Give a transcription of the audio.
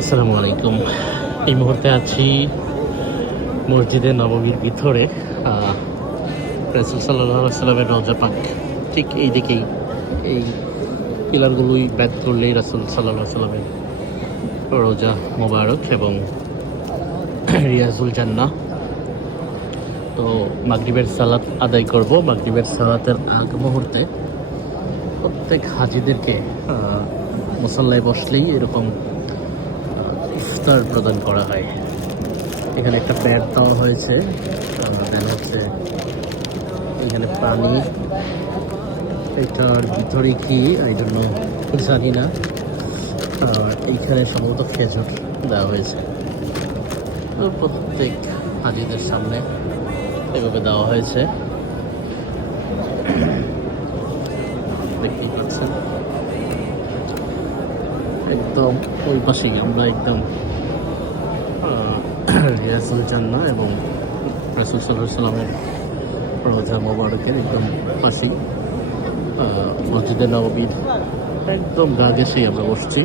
আসসালামু আলাইকুম। এই মুহূর্তে আছি মসজিদে নববীর ভিতরে। রাসূল সাল্লাল্লাহু আলাইহি সাল্লামের রওজা পাক ঠিক এই দিকেই। এই পিলারগুলোই ব্যাক করলেই রাসূল সাল্লাল্লাহু আলাইহি সাল্লামের রওজা মোবারক এবং রিয়াজুল জান্নাহ। তো মাগরিবের সালাত আদায় করব। মাগরিবের সালাতের আগ মুহূর্তে প্রত্যেক হাজিদেরকে মুসাল্লায় বসলেই এরকম ইফতার প্রদান করা হয়। এখানে একটা প্যাড দেওয়া হয়েছে, দেন হচ্ছে এখানে পানি, এটার ভিতরে কি এই জন্য জানি না। আর এইখানে সম্ভবত খেজুর দেওয়া হয়েছে। তো প্রত্যেক হাজিদের সামনে এভাবে দেওয়া হয়েছে, দেখতেই পাচ্ছেন। একদম ওই পাশেই আমরা একদম রিয়াজুল জান্নাহ এবং রাসূল সাল্লাল্লাহু আলাইহি সাল্লামের রওজা মোবারকের একদম পাশেই মসজিদে নববীর একদম গা ঘেঁষেই আমরা বসছি।